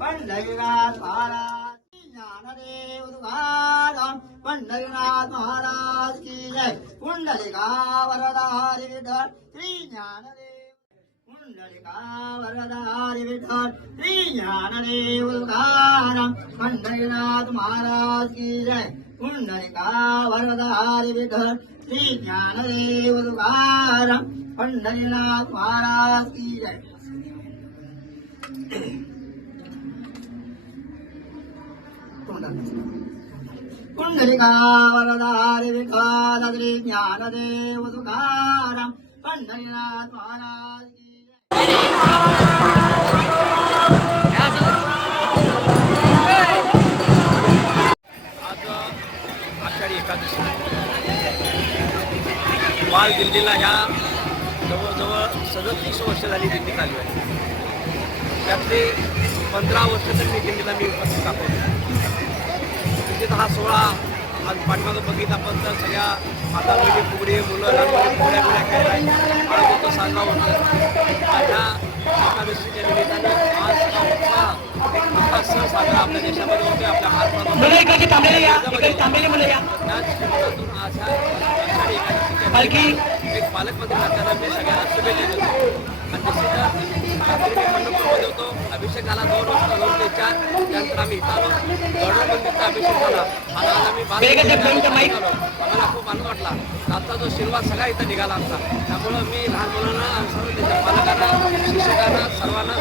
पंढरीनाथ महाराज ज्ञानदेव तुकाराम पंढरीनाथ महाराज की जय कुंडलिका वरदारी विठ्ठल श्री ज्ञानदेव कुंडलिका वरदारी विठ्ठल श्री ज्ञानदेव तुकाराम पंढरीनाथ महाराज की जय कुंडलिका वरदारी विठ्ठल श्री ज्ञानदेव तुकाराम पंढरीनाथ पुंडलिका वरदारी विठ्ठल ज्ञानदेव तुकाराम पंढरीनाथ महाराज आषाढी एकादशी बाल दिल्लीला ह्या जवळजवळ सदतीस वर्ष झाली दिल्लीत आली आहे. त्यातले पंधरा वर्ष तरी मी मी उपस्थित दाखवतो. दिंडीत हा सोहळा आज पाठीमागं बघितलं आपण तर सगळ्या माता मुली फुगडी मुलं लहान फुगड्या खेळायला होतं सांगा होतं ह्या एकादशीच्या निमित्ताने आज हा उत्साह सण साजरा आपल्या देशामध्ये होतोय आपल्या आज ह्या एक पालकमंत्री असताना मी सगळ्यांना शुभेच्छा देतो. आणि निश्चितच अभिषेक झाला दोन वाजता दोन ते चार त्यानंतर आम्ही इथं आलो. गरुडबंदीचा अभिषेक झाला आणि आज आम्ही बालगंधर्वांच्या आलो आम्हाला खूप आनंद वाटला. आजचा जो शिरवा सगळा इथं निघाला आमचा. त्यामुळं मी लहान मुलांना आणि सर्व त्याच्या पालकांना शिक्षकांना सर्वांना